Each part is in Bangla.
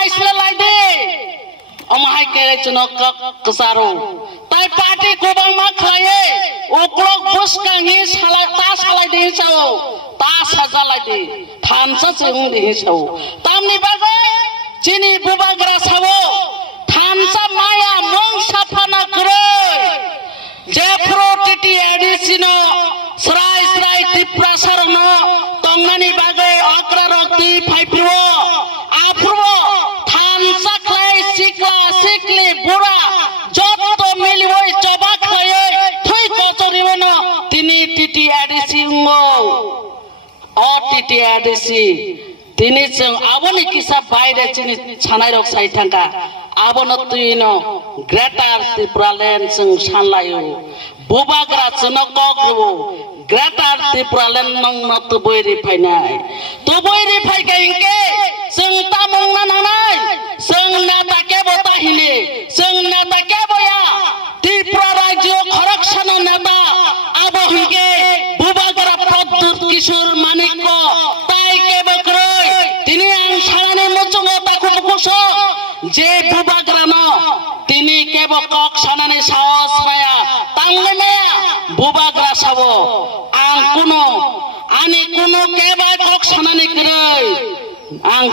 naisle laide amahai kere chuno kasaro tai party kobang ma khlaye oklok buskangi sala ta salai de sao ta sajalai de thansa chung de sao tamni bagai chini bubagra sao thansa maya mong sapana kre jefro titi edisino srai srai tipra sarno tongani bagai akra rokti phaipro apro thansa klai sikla sikli bura jotto miliboi choba khaye thui kochoribono tini titi edisi ngo o titi edisi tini chung aboni kisa baire chini chanai rok sai thangka abono tuino greater tripura land chung sanlayo bubagra chuno kokribo greater tripura land nongna tuboi rifainai ingke chung tamong na nanai chung nata kebo tahine chung nata kebo ya tripura rajyo kharaksana neta abo hingke bubagra produt kishor manikko tai kebo kroi tini ang sarane mochongo taku kuso je bubagrano tini kebo kok sanane saos maya tangle maya bubagra sabo ang kuno ani kuno keba kok sanane kroi ang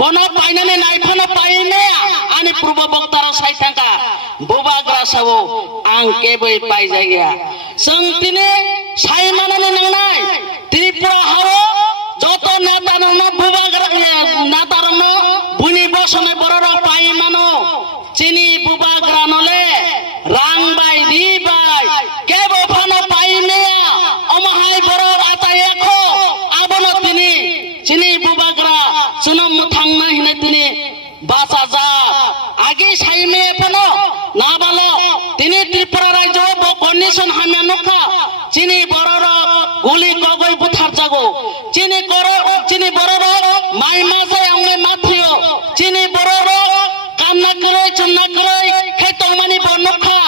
bono painane naifana paine ani purba boktara sai thangka bubagra sabo ang keboi pai jaya sung tini sai manane nangnai tripura hawo joto neta no bubagra neta no buni bosone bororo pai mano chini bubagra nole rang bai di bai kebo phano pai meya omahai boror atai ekho abono tini chini bubagra sunam thangna hine tini bacha ja agi sai me phano na balo tini tripura rajyo bo condition hamya nokha chini bororo guli kogoi buthar jago chini bororo mai mase ange mathrio chini bororo kanna kroi chunna kroi khetong mani bonokha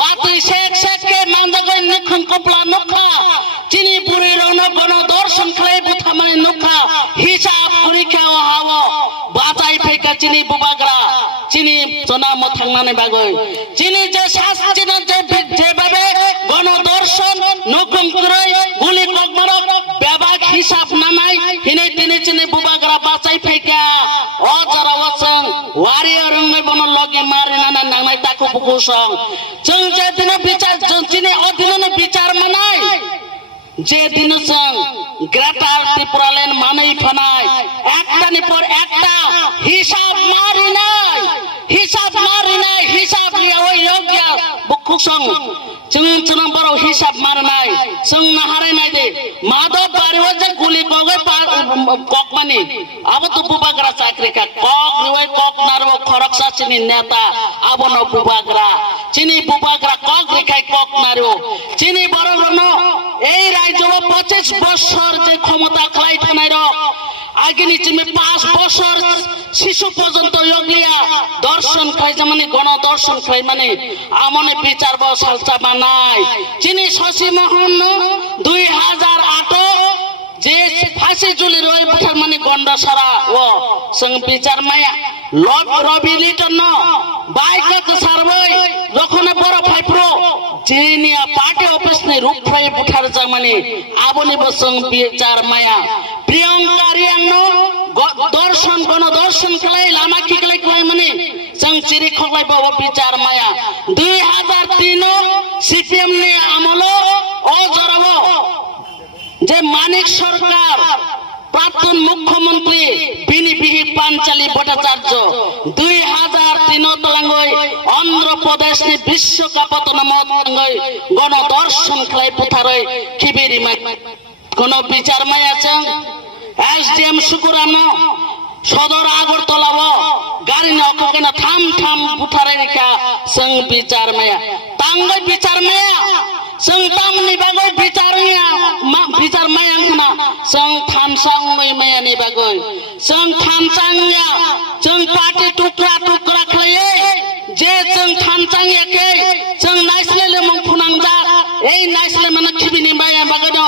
wati sek ke manjagoi nikhung kopla nokha chini puri rono gono darshan khlai butha mani nokha hisab purikha hawo batai pheka chini bubagra chini chona mo thangnane bagoi chini je শাস্তিনা যে ভাবে গণদর্শন নকুম kroi guli kokmaro bebak hisab nanai hine tini chini bubagra bachai pheka o jara wasang warrior me bono logi mari nana nangnai taku bukusong chung je dino bichar chini odinone bichar manai যে দিন সং গ্রেটার ত্রিপুরা ল্যান্ড মানেই ফানাই একটা নি পর একটা হিসাব মারি নাই হিসাব লিয়া ওই যোগ্য বুকু সং চুন বড় হিসাব মারি নাই সং না হারে নাই দে মাধব বাড়িও যে গুলি কগে কক মানে আবো তো বুবাগরা চাকরি কা কক রিওই কক নারবো খরকসা চিনি নেতা আবো ন বুবাগরা চিনি বুবাগরা কক রেখাই কক নারো চিনি বড় রনো এই রাজ্য 25 বছর যে ক্ষমতা খাই থানায় আগেনি চিনি 5 বছর শিশু পর্যন্ত ইগলিয়া দর্শন খাই মানে গণদর্শন খাই মানে আমনে বিচার বসালচা বানাই চিনি শশী মোহন 2008 যে ফাঁসি ঝুলি রই বুঠার মানে গন্ডা সারা ও সং বিচার মায়া লব রবি লিটন বাইক সারবই যখন বড় ফাইপ্রো জিনিয়া পার্টি অফিস নে রূপ ফাই বুঠার যা মানে আবনি বসং বিচার মায়া প্রিয়ঙ্কা রিয়াং দর্শন গণদর্শন খেলাই লামা কি খেলাই মানে সং চিরি খলাই বাবা বিচার মায়া 2003 সিপিএম নে আমল ও জরাবো যে মানিক সরকার প্রাক্তন মুখ্যমন্ত্রী বিনিবিহি পাঞ্চালী ভট্টাচার্য 2003 তলাঙ্গই অন্ধ্রপ্রদেশ নি বিশ্বকাপত নামতঙ্গই গণদর্শন খেলাই পুথারই খিবেরি মাই কোন বিচার মাই আছে এসডিএম সুকুরানো সদর আগরতলাব গাড়ি না অককেনা থাম পুথারে রেখা সং বিচার মায়া তাঙ্গই বিচার মায়া সং তামনি বাগই বিচার মায়া খানা সং থামসাং মায়া নি বাগই সং থামসাংয়া সং পাটি টুকরা খাইয়ে যে সং থামসাংয়া কে সং নাইসলে মং ফুনাংজা এই নাইসলে মানে খিবিনি মায়া বাগদ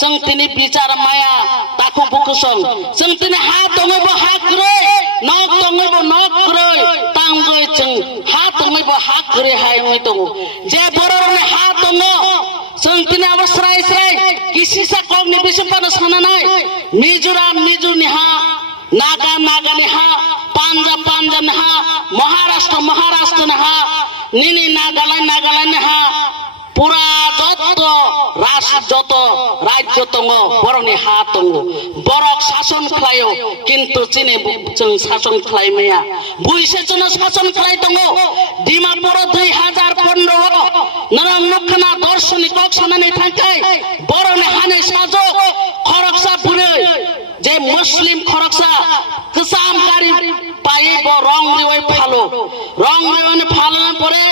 সং তিনি বিচার মায়া তাকু বুকুসং সং তিনি হা দঙব হা গ্রই nok tongai bo nok kroi tanggoi cheng ha tongai bo ha kroi hai oi tongo je boror ne ha tongo cheng tini abo srai kisi sa kong ni bisu pana sana nai Mizoram ni ha Naga ni ha Punjab ni ha Maharashtra ni ha nini Nagaland ni ha pura joto rajyo tongo boroni ha tongo borok শাসন খালাयो কিন্তু চিনে जों শাসন খালাই মেয়া বুইসে জন্য শাসন খালাই tongo ডিমাপুর 2015 নরং মুখনা দর্শনিক কক্সনানি থাকাই boroni হানে সাজো খরকসা বুরে যে মুসলিম খরকসা কসাম গারি পাই ব রং রিওই ফালো রং রিওনে ফালানোর পরে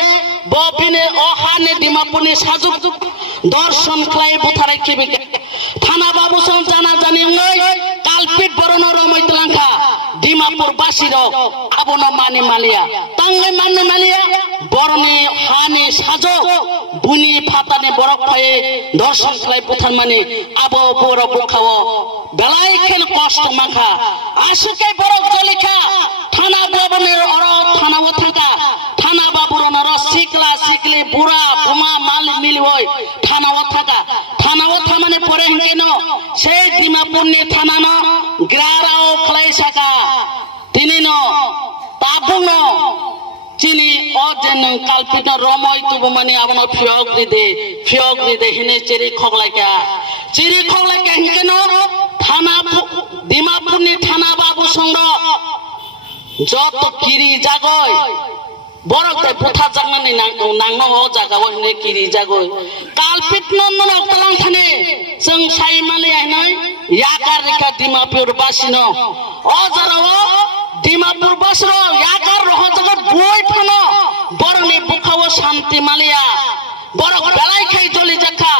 বপিনে ওহানে ডিমাপুরনি সাজুক দর্শন খাই বুথারাই কিবি থানা বাবু সং জানা জানি নই কালপিট বরণ রমই তলাঙ্কা ডিমাপুর বাসির আবন মানি মালিয়া তাঙ্গই মানি মালিয়া বরণে হানে সাজো বুনি ফাতানে বরক পায়ে দর্শন খাই বুথার মানে আবো বড় বুখাও বেলাই খেল কষ্ট মাখা আশুকে বরক জলিখা থানা ভবনের অর থানাও থাকা থানা বাবুর নর শিকলি বুড়া বুমা মালি মিলি হই থানাও থাকা থানাও থামানে পরে কেন সেই ডিমাপুরনি থানা ন গ্রারাও খালাই সাকা তিনি ন তাবুন চিনি অজেন কালপিত রময় তুবু মানে আবনো ফিয়গরি দে হিনে চিরি খগলাইকা কেন থানা ডিমাপুরনি থানা বাবু সঙ্গ যত কিরি জাগয় বরক দে পুথা জাগনানি নাংনো হ জাগাও হিনে কিরি জাগয় কালপিত নন্দন অক্তলাং থানে जों साइमाले आइनाय याकार रेखा डिमापुर बासिनो अजाराव डिमापुर बासिनो याकार रह जगत बय फानो बरनि बुखाव शान्ति मालिया बरक बेलाय खाय जलि जाखा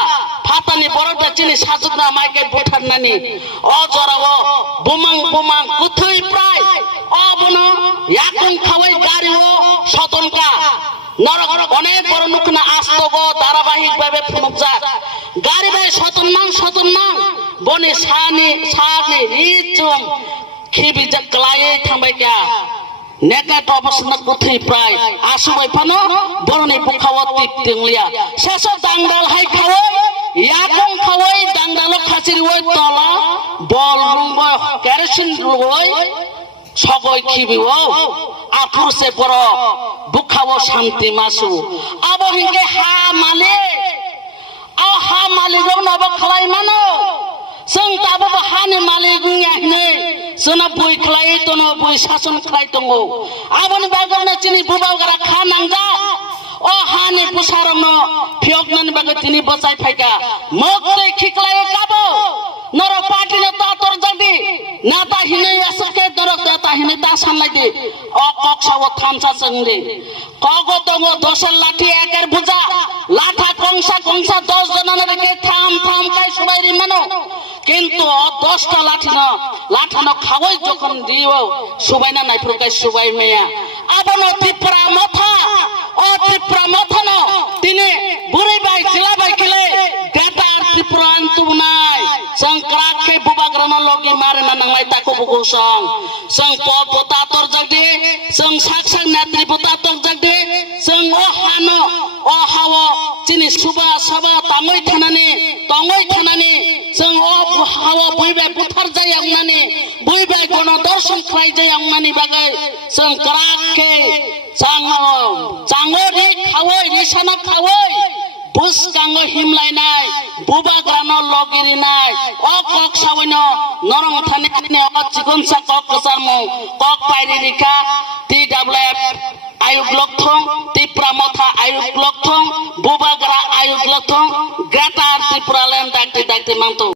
फातानि बरक दाचिनि साजुना माइके बुथारनानि अजाराव बुमां कुथै प्राय अबनो याकुं खावै गारिव सतनका नरक अनेक बड़ नुकना आस्तगो धाराबाहिक भाবে फुनुकजा गारि बाय सतननां बनि सानि रिचुम खिबि जक्लायै थांबायका नेकाट अबसना कुथै प्राय आसुबाय फानो बरनि बुखाव तितिंलिया सेसो दांदाल हाय खावै याकं खावै दांदाल खासिरिवै तला बल रुंबो केरोसिन रुवै सगय खिबिओ आफुर से बड़ बुखाव शांति मासु आबो हिंगे हा मालिक नब खलाय मानो जों दाबो हानि मालिक याहने जोना बय खलाय तनो बय शासन खलाय दंगो आबोनि बागरना चिनि बुबावगरा खा नांजा ओ हानि बुसारनो फियगनानि बागे तिनि बसाय फायका मगदै खिखलाय काबो नर पार्टीने तातर जादि नाता हिने असके दरक दाता हिने ता सानलायदि अ कक्साव थामसा जोंदि कगो दंगो दसल लाठी एकेर बुजा लाठा कंसा 10 जनाने रेखे थाम काय सबायरि मानो किन्तु 10टा लाठा न खावै जखन दियो सबायना नायफोरकाय सबाय मेया आबनो त्रिपुरा मथा न तिनि बुरैबाय जिलाबाय खेले गाता त्रिपुरा अंतुनाय संक्राके बुबाग्रन लगी मारे ना नांनाय ताको बुगोसं जों पतातर जगदे जों साक्षात नेत्री पतातर जगदे जों ओ हाव चिनि सुबा साबा तंगै थानाने जों ओ हाव बयबाय बुथार जायांनाने बयबाय गण दर्शन खाय जायांनानि बागै जों क्राके जांगरि खावै रिसाना खावै बुसकांगो हिमलायनाय बुबाग्रानो लगिरिनाय अ कक सावैनो नरं थाने अ चिकनसा कक कसारमो कक पाइरिरिका TWF आयुग लक्थं त्रिपुरा मथा आयुग लक्थं बुबाग्रा आयुग लक्थं ग्राटा त्रिपुरा लेन दाक्ति मांतो